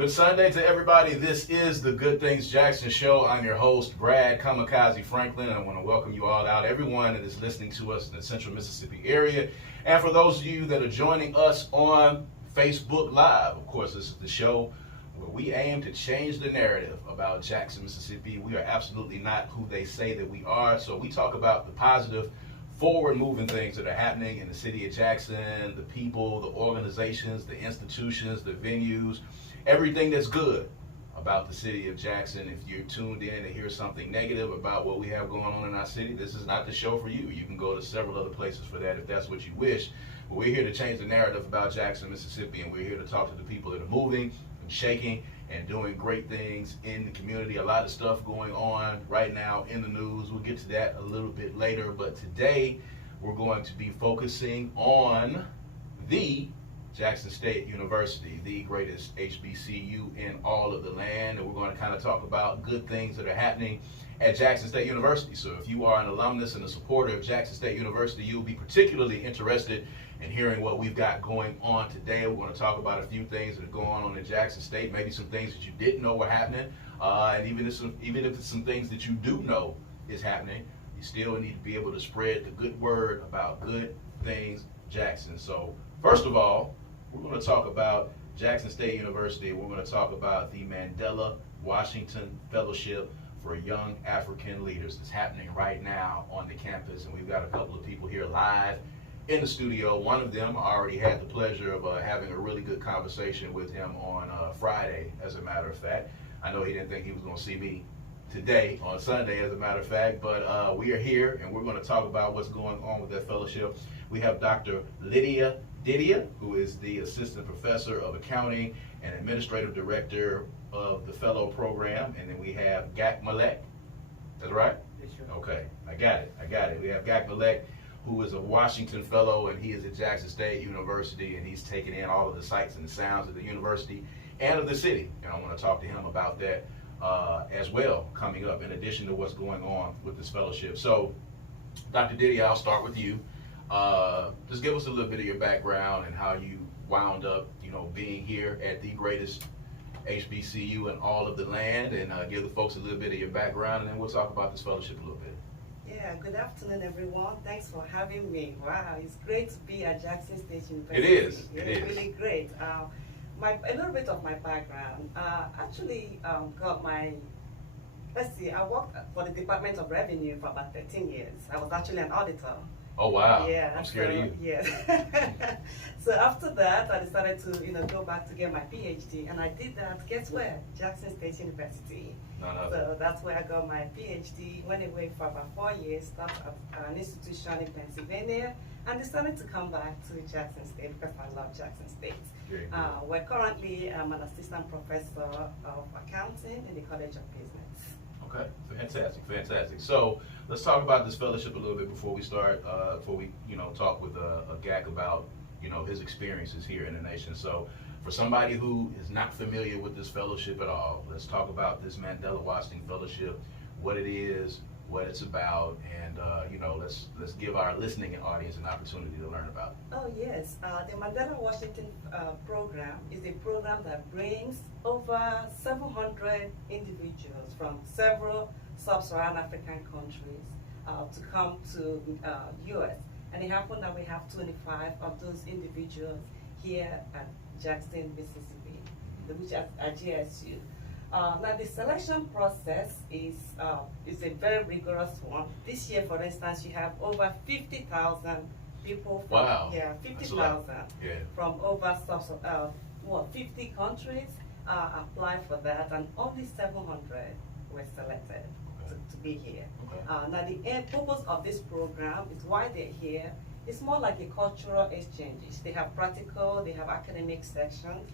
Good Sunday to everybody. This is the Good Things Jackson Show. I'm your host, Brad Kamikaze Franklin. I want to welcome you all out, everyone that is listening to us in the central Mississippi area. And for those of you that are joining us on Facebook Live, of course, this is the show where we aim to change the narrative about Jackson, Mississippi. We are absolutely not who they say that we are. So we talk about the positive, forward-moving things that are happening in the city of Jackson, the people, the organizations, the institutions, the venues, everything that's good about the city of Jackson. If you're tuned in to hear something negative about what we have going on in our city, this is not the show for you. You can go to several other places for that if that's what you wish. But we're here to change the narrative about Jackson, Mississippi, and we're here to talk to the people that are moving and shaking and doing great things in the community. A lot of stuff going on right now in the news. We'll get to that a little bit later, but today we're going to be focusing on the Jackson State University, the greatest HBCU in all of the land, and we're going to kind of talk about good things that are happening at Jackson State University. So if you are an alumnus and a supporter of Jackson State University, you'll be particularly interested in hearing what we've got going on today. We're going to talk about a few things that are going on in Jackson State, maybe some things that you didn't know were happening, and even if it's some things that you do know is happening, you still need to be able to spread the good word about good things Jackson. So first of all, we're going to talk about Jackson State University. We're going to talk about the Mandela Washington Fellowship for Young African Leaders that's happening right now on the campus. And we've got a couple of people here live in the studio. One of them, I already had the pleasure of having a really good conversation with him on Friday, as a matter of fact. I know he didn't think he was going to see me today on Sunday, as a matter of fact, but we are here and we're going to talk about what's going on with that fellowship. We have Dr. Lydia, who is the Assistant Professor of Accounting and Administrative Director of the Fellow Program. And then we have Malek. That's right? Yes, sir. Okay, I got it. We have Malek, who is a Washington Fellow, and he is at Jackson State University, and he's taking in all of the sights and the sounds of the university and of the city. And I want to talk to him about that as well coming up, in addition to what's going on with this fellowship. So, Dr. Didia, I'll start with you. Just give us a little bit of your background and how you wound up, being here at the greatest HBCU in all of the land, and give the folks a little bit of your background, and then we'll talk about this fellowship a little bit. Yeah, good afternoon, everyone. Thanks for having me. Wow, it's great to be at Jackson State University. It is. It's really great. A little bit of my background. Actually, got my, I worked for the Department of Revenue for about 13 years. I was actually an auditor. Oh, wow. Yeah. I'm scared of you. Yeah. So after that, I decided to, go back to get my PhD, and I did that, guess where? Jackson State University. So that's where I got my PhD, went away for about 4 years, started at an institution in Pennsylvania, and decided to come back to Jackson State because I love Jackson State. Where currently I'm an assistant professor of accounting in the College of Business. Okay, fantastic. So let's talk about this fellowship a little bit before we start, before we, talk with Gak about, his experiences here in the nation. So for somebody who is not familiar with this fellowship at all, let's talk about this Mandela Washington Fellowship, what it is, what it's about, and let's give our listening audience an opportunity to learn about it. Oh yes, the Mandela Washington program is a program that brings over 700 individuals from several sub-Saharan African countries to come to U.S. And it happened that we have 25 of those individuals here at Jackson, Mississippi, which at GSU. Now the selection process is a very rigorous one. This year, for instance, you have over 50,000 people from 50,000 from over 50 countries applied for that, and only 700 were selected to be here. Now the purpose of this program is why they're here. It's more like a cultural exchange. They have practical, they have academic sections.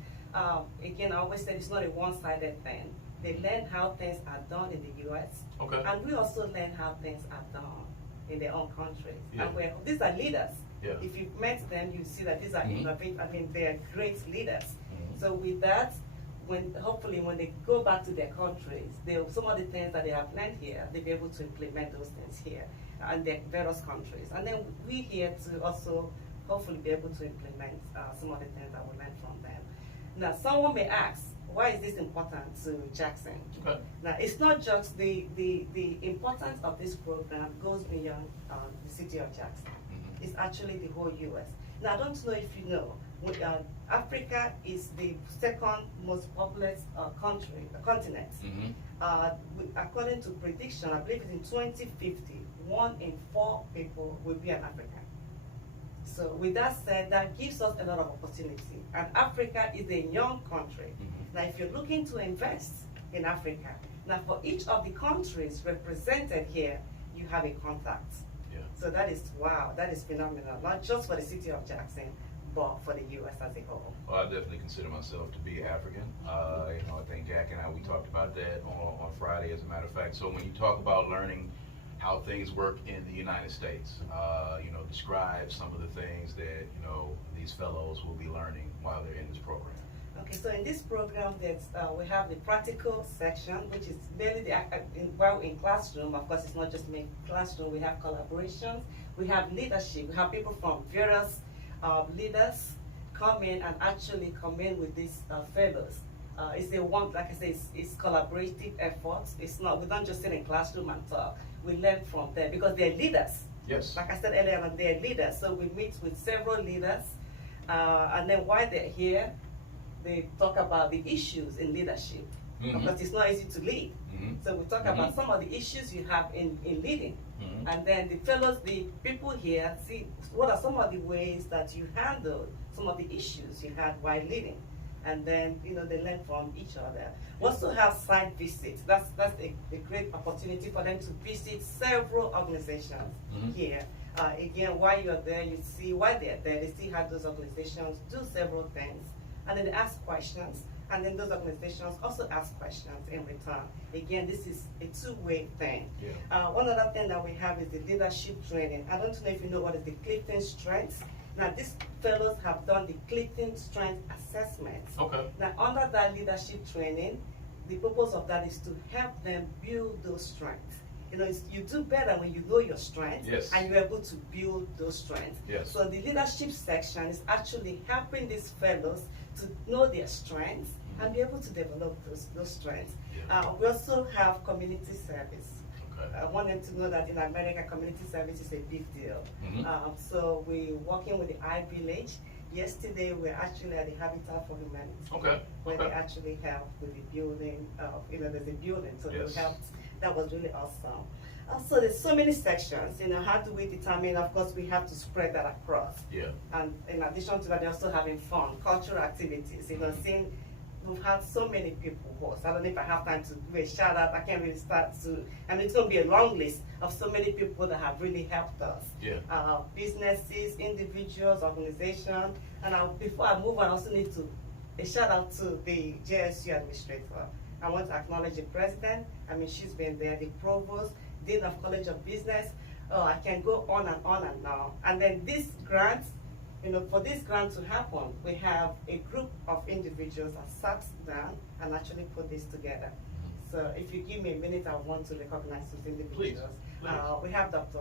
Again, I always say it's not a one-sided thing. They learn how things are done in the U.S. And we also learn how things are done in their own countries. And these are leaders. If you've met them, you see that these are innovative. I mean, they are great leaders. So with that, hopefully when they go back to their countries, some of the things that they have learned here, they'll be able to implement those things here and their various countries. And then we're here to also hopefully be able to implement some of the things that we learned from them. Now, someone may ask, why is this important to Jackson? Okay. Now, it's not just the importance of this program goes beyond the city of Jackson. Mm-hmm. It's actually the whole U.S. Now, I don't know if you know, Africa is the second most populous continent. Mm-hmm. According to prediction, I believe it's in 2050, 1 in 4 people will be an African. So with that said, that gives us a lot of opportunity. And Africa is a young country. Mm-hmm. Now, if you're looking to invest in Africa, now for each of the countries represented here, you have a contact. Yeah. So that is, wow, that is phenomenal. Not just for the city of Jackson, but for the U.S. as a whole. Well, I definitely consider myself to be African. I think Jack and I, we talked about that on Friday, as a matter of fact. So when you talk about learning how things work in the United States, describe some of the things that, these fellows will be learning while they're in this program. Okay, so in this program, we have the practical section, which is mainly in classroom. Of course, it's not just main classroom. We have collaborations. We have leadership. We have people from various leaders come in and actually come in with these fellows. It's like I say, it's collaborative efforts. It's not, we don't just sit in classroom and talk. We learn from them because they're leaders. Yes. Like I said earlier on, they're leaders. So we meet with several leaders, and then while they're here, they talk about the issues in leadership. Mm-hmm. Because it's not easy to lead. Mm-hmm. So we talk mm-hmm. about some of the issues you have in leading. Mm-hmm. And then the fellows, the people here, see what are some of the ways that you handle some of the issues you had while leading. And then, they learn from each other. We also have site visits. That's a great opportunity for them to visit several organizations mm-hmm. here. Again, while you're there, you see why they're there. They see how those organizations do several things. And then they ask questions. And then those organizations also ask questions in return. Again, this is a two-way thing. Yeah. One other thing that we have is the leadership training. I don't know if you know what is the Clifton Strengths. Now, these fellows have done the Clifton Strength Assessment. Okay. Now, under that leadership training, the purpose of that is to help them build those strengths. You do better when you know your strengths yes. and you're able to build those strengths. Yes. So the leadership section is actually helping these fellows to know their strengths mm-hmm. and be able to develop those strengths. Yeah. We also have community service. Okay. I want them to know that in America, community service is a big deal. Mm-hmm. So we're working with the iVillage. Yesterday, we're actually at the Habitat for Humanity. Okay. Where they actually help with the building. There's a building, so yes. they helped. That was really awesome. So there's so many sections. How do we determine? Of course, we have to spread that across. Yeah. And in addition to that, they're also having fun, cultural activities. Mm-hmm. We've had so many people host. I don't know if I have time to do a shout out. I can't really start to. It's going to be a long list of so many people that have really helped us. Yeah. Businesses, individuals, organizations. And before I move on, I also need a shout out to the JSU administrator. I want to acknowledge the president. She's been there. The provost, dean of College of Business. I can go on and on and on. And then this grant. For this grant to happen, we have a group of individuals that sat down and actually put this together. So if you give me a minute, I want to recognize those individuals. Please. We have Dr.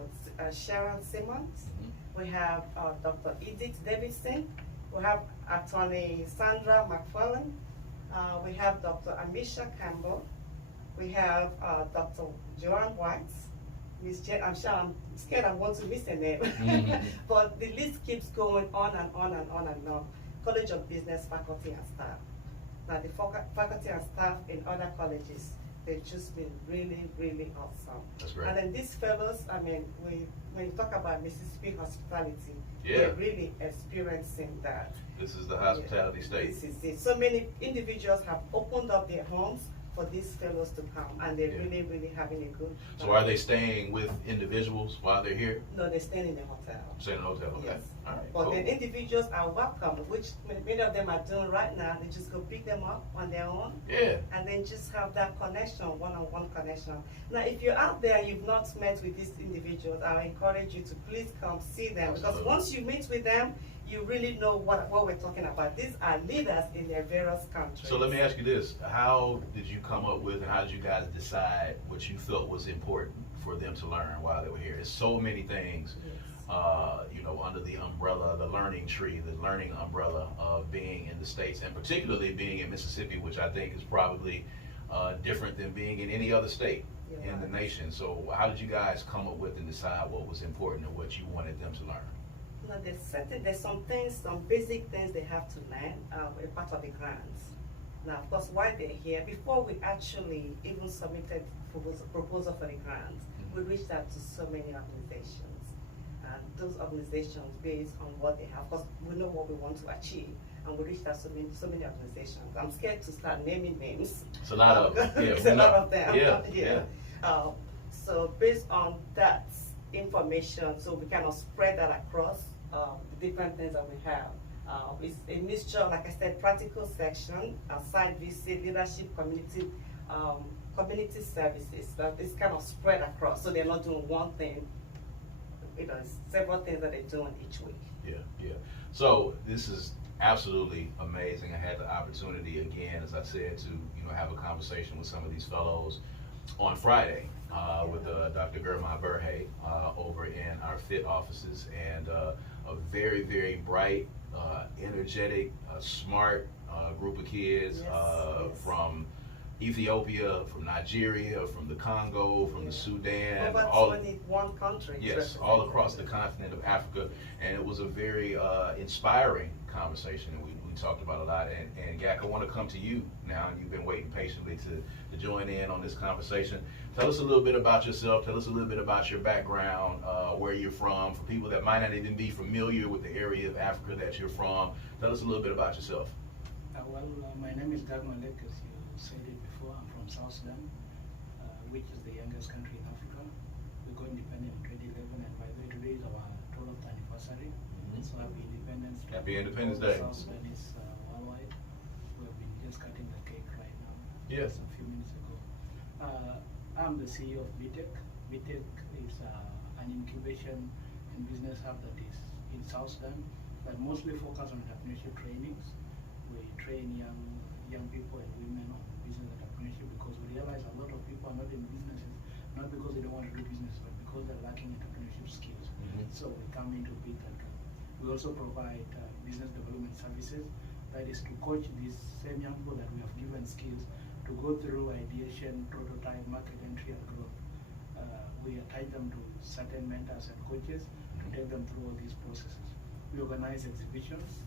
Sharon Simmons. Mm-hmm. We have Dr. Edith Davidson. We have Attorney Sandra McFarlane. We have Dr. Amisha Campbell. We have Dr. Joanne White. I'm sure I'm scared I want to miss a name. Mm-hmm. But the list keeps going on and on and on and on. College of Business faculty and staff. Now the faculty and staff in other colleges, they've just been really, really awesome. That's great. And then these fellows, when you talk about Mississippi hospitality, yeah. We're really experiencing that. This is the hospitality state. This is it. So many individuals have opened up their homes for these fellows to come, and they're really, really having a good time. So are they staying with individuals while they're here? No, they're staying in a hotel. Staying in a hotel, okay. Yes. All right, but cool. then individuals are welcome, which many of them are doing right now. They just go pick them up on their own. Yeah. And then just have that connection, one-on-one connection. Now, if you're out there and you've not met with these individuals, I encourage you to please come see them. Absolutely. Because once you meet with them, you really know what we're talking about. These are leaders in their various countries. So let me ask you this. How did you come up with and how did you guys decide what you felt was important for them to learn while they were here? There's so many things. Yes. under the umbrella, the learning tree, the learning umbrella of being in the States, and particularly being in Mississippi, which I think is probably different than being in any other state in the nation. So how did you guys come up with and decide what was important and what you wanted them to learn? Now, there's some things, some basic things they have to learn, a part of the grants. Now, of course, while they're here, before we actually even submitted proposal for the grants, we reached out to so many organizations. And those organizations, based on what they have, of course, we know what we want to achieve, and we reached out to so many organizations. I'm scared to start naming names. It's a lot of them. Yeah, it's a lot of them. Yeah. So based on that information, so we kind of spread that across the different things that we have. It's a mixture, like I said, practical section, site visit, leadership, community services. That is kind of spread across, so they're not doing one thing. It's several things that they're doing each week. Yeah. So this is absolutely amazing. I had the opportunity again, as I said, to have a conversation with some of these fellows on Friday with Dr. Germa Berhe over in our FIT offices, and a very, very bright, energetic, smart group of kids from Ethiopia, from Nigeria, from the Congo, from the Sudan. Over 21 countries. Yes, all across the continent of Africa. And it was a very inspiring conversation. We talked about a lot. And Gak, I want to come to you now. You've been waiting patiently to join in on this conversation. Tell us a little bit about yourself. Tell us a little bit about your background, where you're from, for people that might not even be familiar with the area of Africa that you're from. Tell us a little bit about yourself. My name is Malek, as you said it before. I'm from South Sudan, which is the youngest country in Africa. We got independent in 2011, and by the way, today is our 12th anniversary. So happy Independence Day. Happy Independence Day. South Sudan is worldwide. We've been just cutting the cake right now. Yes. Just a few minutes ago. I'm the CEO of BTEC. BTEC is an incubation and business hub that is in South Sudan, but mostly focused on entrepreneurship trainings. We train young people and women on business entrepreneurship because we realize a lot of people are not in businesses, not because they don't want to do business, but because they're lacking entrepreneurship skills. So we come into big that gap. We also provide business development services, that is to coach these same young people that we have given skills to go through ideation, prototype, market entry, and growth. We attach them to certain mentors and coaches to take them through all these processes. We organize exhibitions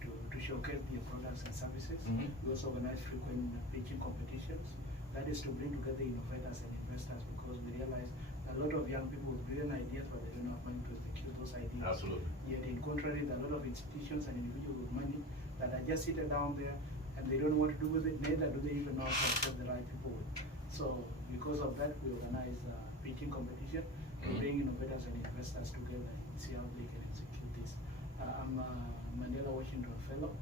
to showcase their products and services. We also organize frequent pitching competitions. That is to bring together innovators and investors, because we realize a lot of young people with brilliant ideas, but they don't have money to execute those ideas. Absolutely. Yet in contrary, there are a lot of institutions and individuals with money that are just sitting down there and they don't know what to do with it, neither do they even know how to accept the right people with. So because of that, we organize a pitching competition to bring innovators and investors together and see how they can execute this. I'm a Mandela Washington Fellow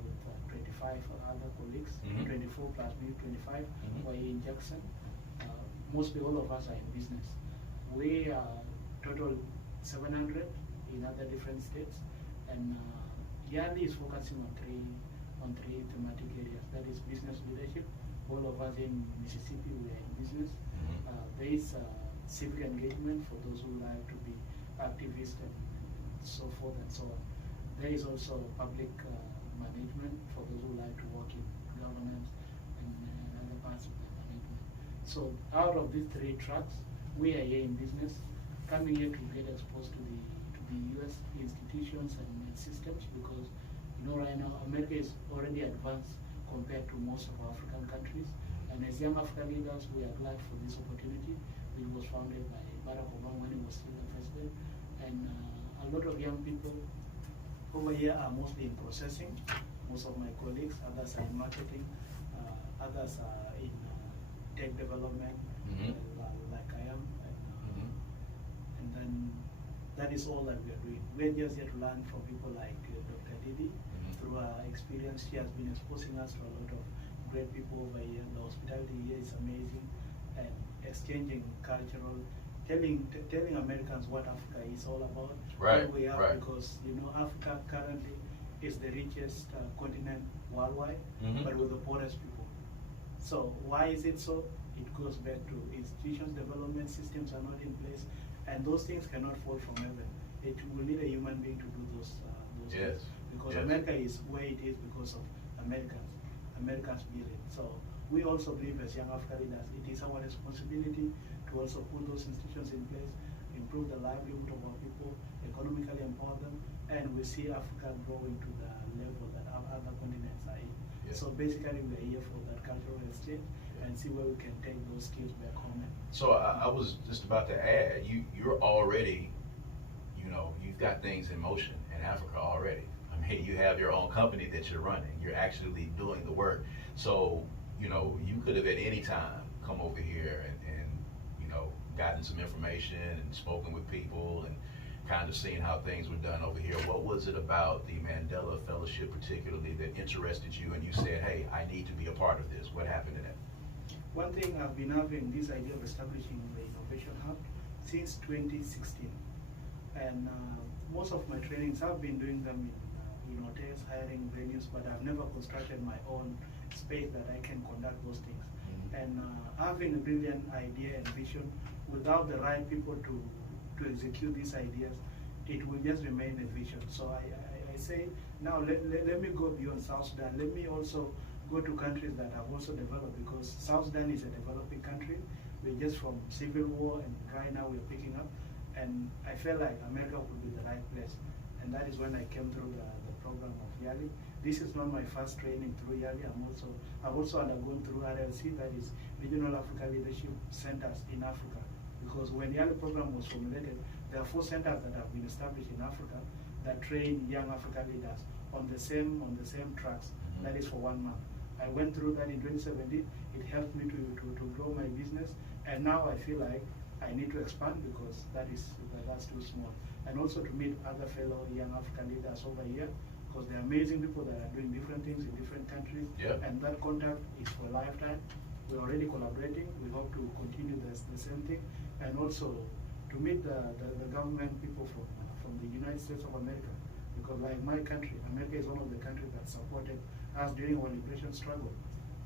with 25 other colleagues, 24 plus me, 25, we're in Jackson. Mostly all of us are in business. We are total 700 in other different states, and YALI is focusing on three thematic areas. That is business leadership. All of us in Mississippi, we are in business. There is civic engagement for those who like to be activists and so forth and so on. There is also public management for those who like to work in governance and other parts of the management. So out of these three tracks, we are here in business, coming here to get exposed to the US institutions and systems, because right now America is already advanced compared to most of African countries. And as young African leaders, we are glad for this opportunity. It was founded by Barack Obama when he was still the president. And a lot of young people over here are mostly in processing. Most of my colleagues, others are in marketing, others are in tech development, like I am. And then that is all that we are doing. We are just here to learn from people like Dr. Didia. Through her experience, she has been exposing us to a lot of great people over here. The hospitality here is amazing, and exchanging cultural, telling Americans what Africa is all about, where we are, because Africa currently is the richest continent worldwide, but with the poorest people. So why is it so? It goes back to institutions, development systems are not in place, And those things cannot fall from heaven. It will need a human being to do those Yes. things. Because Yes. America is where it is because of Americans. Americans build it. So we also believe as young African leaders, it is our responsibility to also put those institutions in place, improve the livelihood of our people, economically empower them, and we see Africa growing to the level that other continents are in. Yeah. So basically we're here for that cultural exchange and see where we can take those skills back home. So I was just about to add, you're already, you've got things in motion in Africa already. I mean, you have your own company that you're running. You're actually doing the work. So, you could have at any time come over here and gotten some information and spoken with people and kind of seen how things were done over here. What was it about the Mandela Fellowship particularly that interested you and you said, hey, I need to be a part of this? What happened in it? One thing, I've been having this idea of establishing the Innovation Hub since 2016. And most of my trainings, I've been doing them in hotels, hiring venues, but I've never constructed my own space that I can conduct those things. And having a brilliant idea and vision without the right people to execute these ideas, it will just remain a vision. So I say, now let me go beyond South Sudan. Let me also go to countries that have also developed, because South Sudan is a developing country. We're just from civil war, and right now we're picking up. And I felt like America would be the right place. And that is when I came through the program of YALI. This is not my first training through YALI. I've also undergone through RLC, that is Regional Africa Leadership Centers in Africa. Because when YALI program was formulated, there are 4 centers that have been established in Africa that train young African leaders on the same tracks. That is for 1 month. I went through that in 2017. It helped me to grow my business, and now I feel like I need to expand because that's too small. And also to meet other fellow young African leaders over here, because they're amazing people that are doing different things in different countries. Yeah. And that contact is for a lifetime. We're already collaborating. We hope to continue the same thing, and also to meet the government people from the United States of America, because like my country, America is one of the countries that supported us during our liberation struggle,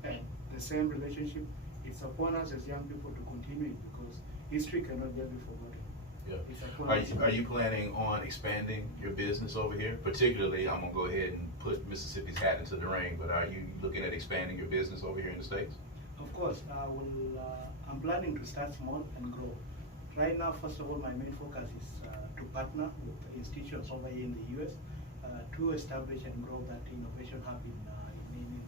and the same relationship is upon us as young people to continue it, because history cannot just be forgotten. Yeah. Are you planning on expanding your business over here? Particularly, I'm gonna go ahead and put Mississippi's hat into the ring, but are you looking at expanding your business over here in the States? Of course, I'm planning to start small and grow. Right now, first of all, my main focus is to partner with institutions over here in the US to establish and grow that innovation hub in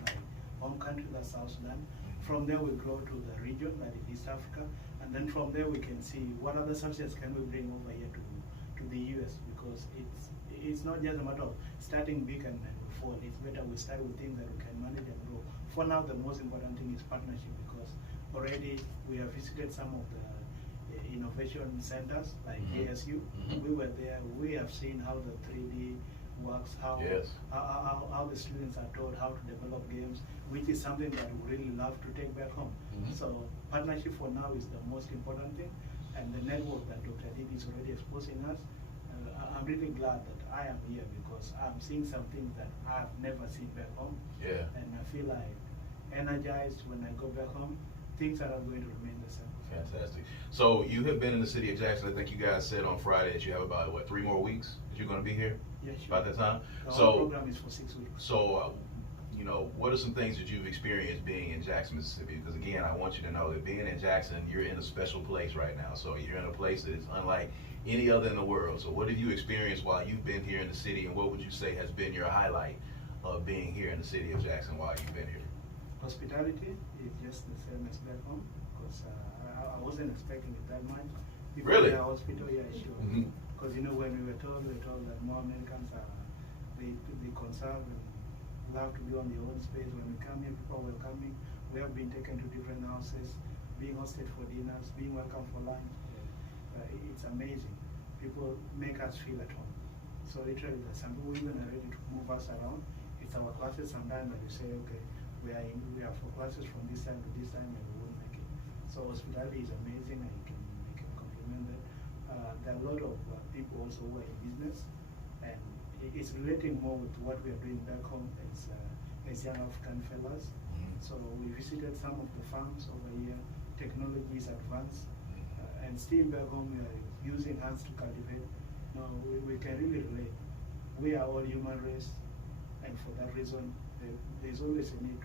my home country, that's South Sudan. From there, we'll grow to the region, that is East Africa, and then from there we can see what other services can we bring over here to the US, because it's not just a matter of starting big and fall. It's better we start with things that we can manage and grow. For now, the most important thing is partnership, because already we have visited some of the innovation centers like ASU. We were there. We have seen how the 3D works, how the students are taught how to develop games, which is something that we really love to take back home. So partnership for now is the most important thing, and the network that Dr. Didia is already exposing us. I'm really glad that I am here, because I'm seeing some things that I've never seen back home. Yeah. And I feel like energized when I go back home. Things are not going to remain the same. Fantastic. So you have been in the city of Jackson. I think you guys said on Friday that you have about 3 more weeks that you're going to be here. Yeah, sure. By that time. The so whole program is for 6 weeks. So, what are some things that you've experienced being in Jackson, Mississippi? Because again, I want you to know that being in Jackson, you're in a special place right now. So you're in a place that is unlike any other in the world. So what have you experienced while you've been here in the city, and what would you say has been your highlight of being here in the city of Jackson while you've been here? Hospitality is just the same as back home, because I wasn't expecting it that much. Really? Yeah, hospital, yeah, sure. Because when we were told that more Americans they conserve and love to be on their own space. When we come here, people are welcoming. We have been taken to different houses, being hosted for dinners, being welcomed for lunch. It's amazing. People make us feel at home. So literally, some people even are ready to move us around. It's our classes sometimes that we say, okay, we are for classes from this time to this time, and we won't make it. So hospitality is amazing, and you can compliment that. There are a lot of people also who are in business, and it's relating more with what we are doing back home as young African fellows. So we visited some of the farms over here. Technology is advanced, and still back home we are using hands to cultivate. No, we can really relate. We are all human race, and for that reason, there's always a need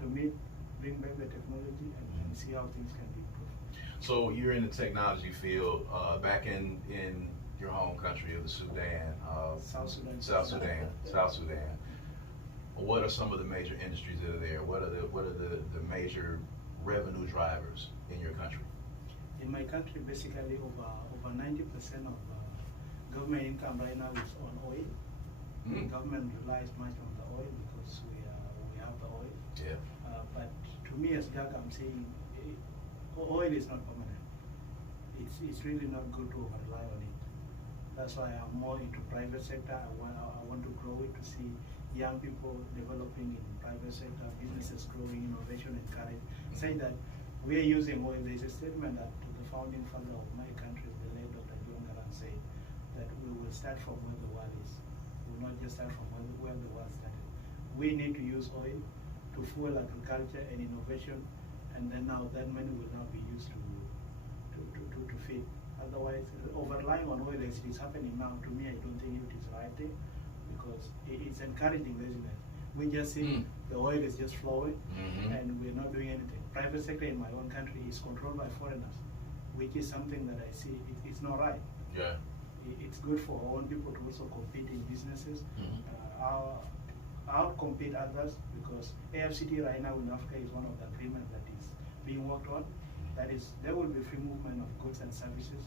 to meet, bring back the technology, and see how things can be improved. So you're in the technology field, back in your home country of the Sudan, South Sudan. South Sudan. What are some of the major industries that are there? What are the major revenue drivers in your country? In my country, basically over 90% of government income right now is on oil. The government relies much on the oil because we have the oil. Yeah. But to me as Jack, I'm saying oil is not permanent. It's really not good to rely on it. That's why I'm more into private sector. I want to grow it, to see young people developing in private sector, businesses growing, innovation encouraged. Saying that we are using oil. There's a statement that the founding father of my country, the late Dr. John Garang, said that we will start from where the world is. We will not just start from where the world started. We need to use oil to fuel agriculture and innovation, and then now that money will now be used to feed. Otherwise, over-relying on oil as it is happening now, to me, I don't think it is the right thing, because it's encouraging laziness. We just see the oil is just flowing, and we're not doing anything. Private sector in my own country is controlled by foreigners, which is something that I see it's not right. Yeah. It's good for our own people to also compete in businesses, out-compete others, because AFCT right now in Africa is one of the agreements that is being worked on. That is, there will be free movement of goods and services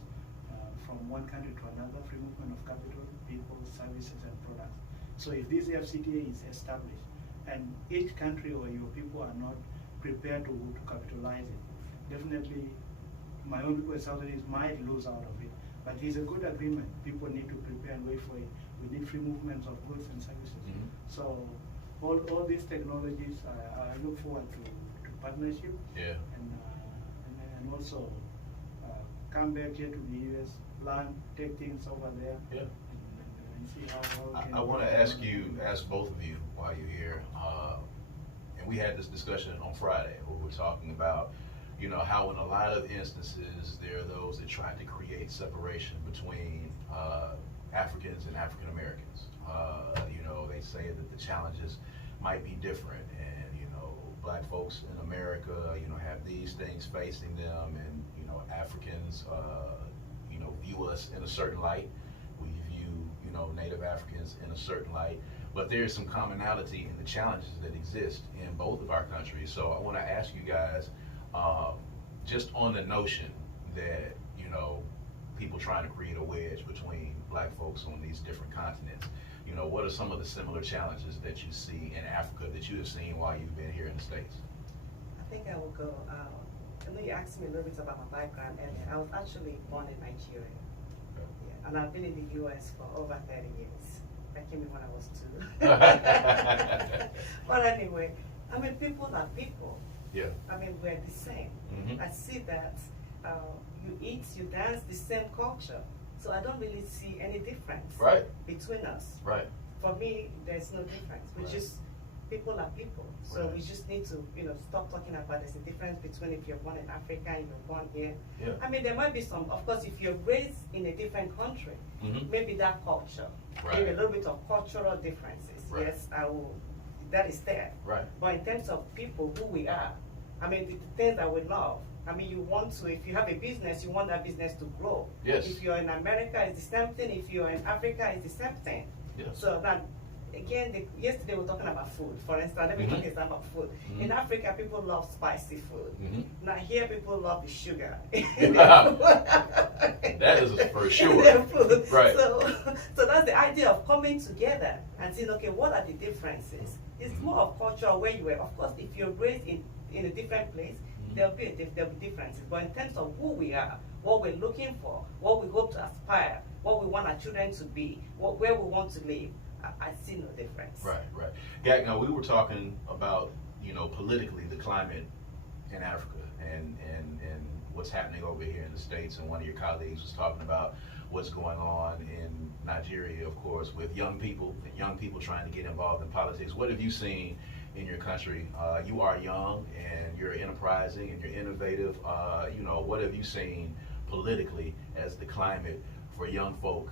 from one country to another, free movement of capital, people, services, and products. So if this AFCTA is established, and each country or your people are not prepared to capitalize it, definitely my own people in South Sudan might lose out of it. But it's a good agreement. People need to prepare and wait for it. We need free movements of goods and services. So all these technologies, I look forward to partnership. Yeah. And also come back here to the US, learn, take things over there. Yeah. And see how I want to ask both of you while you're here, and we had this discussion on Friday where we're talking about, you know, how in a lot of instances there are those that try to create separation between Africans and African Americans. You know, they say that the challenges might be different, and you know, black folks in America, you know, have these things facing them, and you know, Africans, you know, view us in a certain light. We view, you know, Native Africans in a certain light. But there is some commonality in the challenges that exist in both of our countries. So I want to ask you guys, just on the notion that, you know, people trying to create a wedge between black folks on these different continents, you know, what are some of the similar challenges that you see in Africa that you have seen while you've been here in the States? I think I will go, I know you asked me a little bit about my background earlier. I was actually born in Nigeria. Okay. Yeah, and I've been in the US for over 30 years. I came in when I was 2. But anyway, I mean, people are people. Yeah. I mean, we're the same. I see that you eat, you dance, the same culture. So I don't really see any difference between us. Right. For me, there's no difference. We just, people are people. So we just need to, you know, stop talking about there's a difference between if you're born in Africa and you're born here. Yeah. I mean, there might be some, of course, if you're raised in a different country, maybe that culture, maybe a little bit of cultural differences. Yes, I will, that is there. Right. But in terms of people, who we are, I mean, the things that we love, I mean, you want to, if you have a business, you want that business to grow. Yes. If you're in America, it's the same thing. If you're in Africa, it's the same thing. Yes. So that, again, yesterday we were talking about food. For instance, let me talk about food. In Africa, people love spicy food. Now here, people love the sugar. That is for sure. Right. So that's the idea of coming together and saying, okay, what are the differences? It's more of culture where you were. Of course, if you're raised in a different place, there'll be differences. But in terms of who we are, what we're looking for, what we hope to aspire, what we want our children to be, where we want to live, I see no difference. Right, right. Gag, now we were talking about, you know, politically the climate in Africa and what's happening over here in the States, and one of your colleagues was talking about what's going on in Nigeria, of course, with young people trying to get involved in politics. What have you seen in your country? You are young and you're enterprising and you're innovative. You know, what have you seen politically as the climate for young folk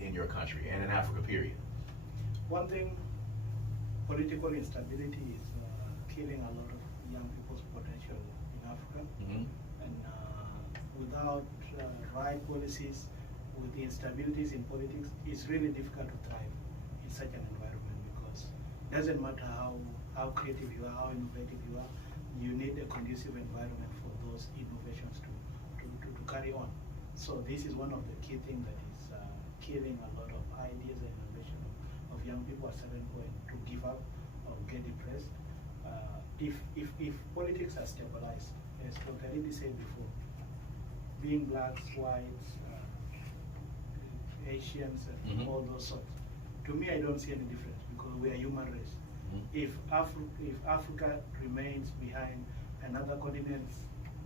in your country and in Africa, period? One thing, political instability is killing a lot of young people's potential in Africa. Mm-hmm. And without right policies, with the instabilities in politics, it's really difficult to thrive in such an environment, because it doesn't matter how creative you are, how innovative you are, you need a conducive environment for those innovations to carry on. So this is one of the key things that is killing a lot of ideas and innovation of young people at a certain point to give up or get depressed. If politics are stabilized, as Dr. Lydia said before, being blacks, whites, Asians, and all those sorts, to me I don't see any difference, because we are human race. If Africa remains behind and other continents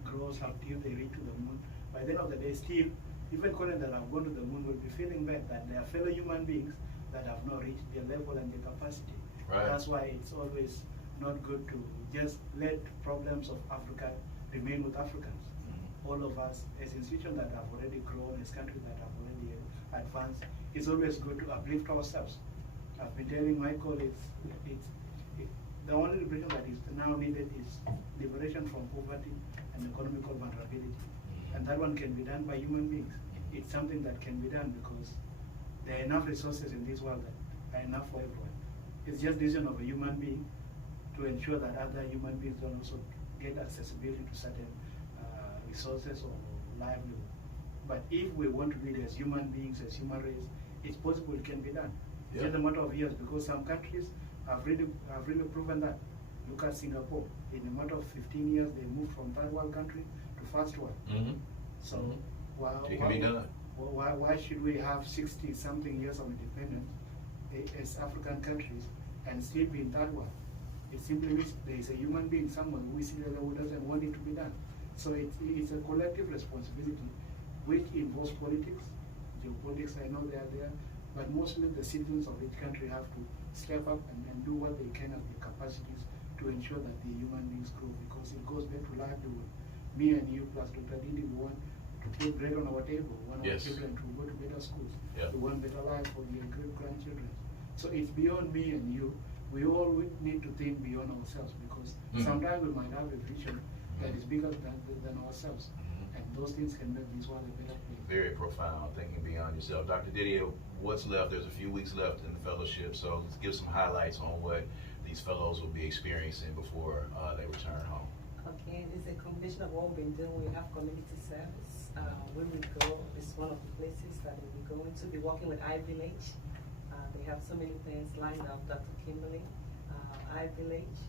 grows up till they reach to the moon, by the end of the day, still, even continents that have gone to the moon will be feeling bad that they are fellow human beings that have not reached their level and their capacity. Right. That's why it's always not good to just let problems of Africa remain with Africans. All of us, as institutions that have already grown, as countries that have already advanced, it's always good to uplift ourselves. I've been telling my colleagues, the only liberation that is now needed is liberation from poverty and economical vulnerability. And that one can be done by human beings. It's something that can be done because there are enough resources in this world that are enough for everyone. It's just the decision of a human being to ensure that other human beings don't also get accessibility to certain resources or livelihood. But if we want to live as human beings, as human race, it's possible, it can be done. It's just a matter of years, because some countries have really proven that. Look at Singapore. In a matter of 15 years, they moved from third world country to first world. So it can be done. Why should we have 60-something years of independence as African countries and still be in third world? It simply means there is a human being, someone who is here who doesn't want it to be done. So it's a collective responsibility, which involves politics. Geopolitics, I know they are there, but mostly the citizens of each country have to step up and do what they can of their capacities to ensure that the human beings grow, because it goes back to livelihood. Me and you plus Dr. Didia, we want to put bread on our table. We want our children to go to better schools. We want better life for their great-grandchildren. So it's beyond me and you. We all need to think beyond ourselves, because sometimes we might have a vision that is bigger than ourselves. And those things can make this world a better place. Very profound, thinking beyond yourself. Dr. Didia, what's left? There's a few weeks left in the fellowship, so let's give some highlights on what these fellows will be experiencing before they return home. Okay, it's a combination of what we've been doing. We have community service. When we go, it's one of the places that we'll be going to be working with iVillage. They have so many things lined up, Dr. Kimberly, iVillage.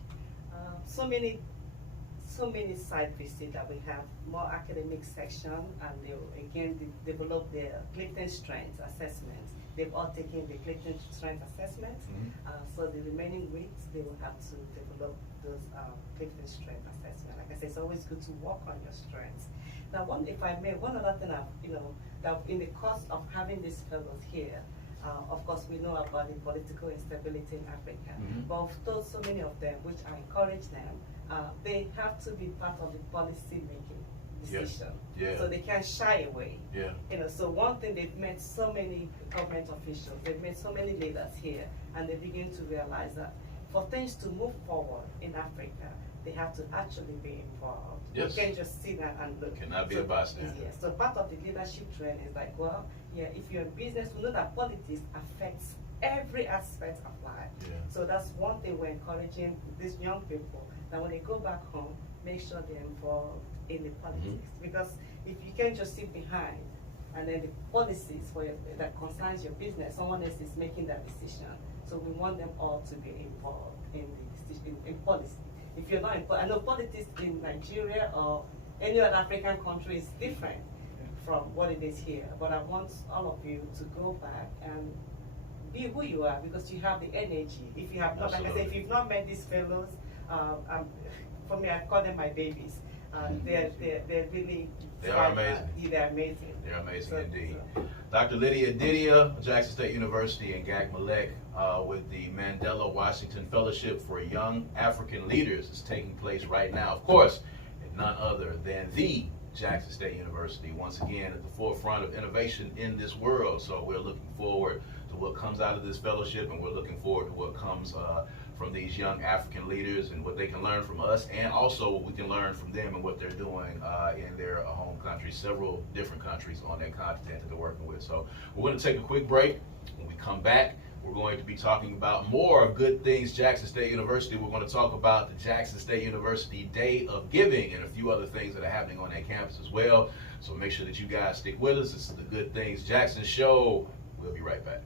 So many site visits that we have, more academic section, and they will again develop their Clifton Strengths assessment. They've all taken the Clifton Strengths assessment, so the remaining weeks they will have to develop those Clifton Strengths assessment. Like I said, it's always good to work on your strengths. Now, if I may, one other thing that in the course of having these fellows here, of course, we know about the political instability in Africa, but we've told so many of them, which I encourage them, they have to be part of the policy-making decision. So they can't shy away. So one thing, they've met so many government officials, they've met so many leaders here, and they begin to realize that for things to move forward in Africa, they have to actually be involved. You can't just sit there and look. Cannot be a bystander. So part of the leadership training is like, well, if you're in business, we know that politics affects every aspect of life. So that's one thing we're encouraging these young people, that when they go back home, make sure they're involved in the politics. Because if you can't just sit behind and then the policies that concerns your business, someone else is making that decision. So we want them all to be involved in the decision, in policy. If you're not I know politics in Nigeria or any other African country is different from what it is here, but I want all of you to go back and be who you are, because you have the energy. If you have not, like I said, if you've not met these fellows, for me, I call them my babies. They're really amazing. They're amazing. They're amazing indeed. Dr. Lydia Didia, Jackson State University, and Gak Malek with the Mandela Washington Fellowship for Young African Leaders is taking place right now. Of course, none other than the Jackson State University, once again at the forefront of innovation in this world. So we're looking forward to what comes out of this fellowship, and we're looking forward to what comes from these young African leaders and what they can learn from us, and also what we can learn from them and what they're doing in their home country, several different countries on their continent that they're working with. So we're going to take a quick break. When we come back, we're going to be talking about more Good Things Jackson State University. We're going to talk about the Jackson State University Day of Giving and a few other things that are happening on that campus as well. So make sure that you guys stick with us. This is the Good Things Jackson Show. We'll be right back.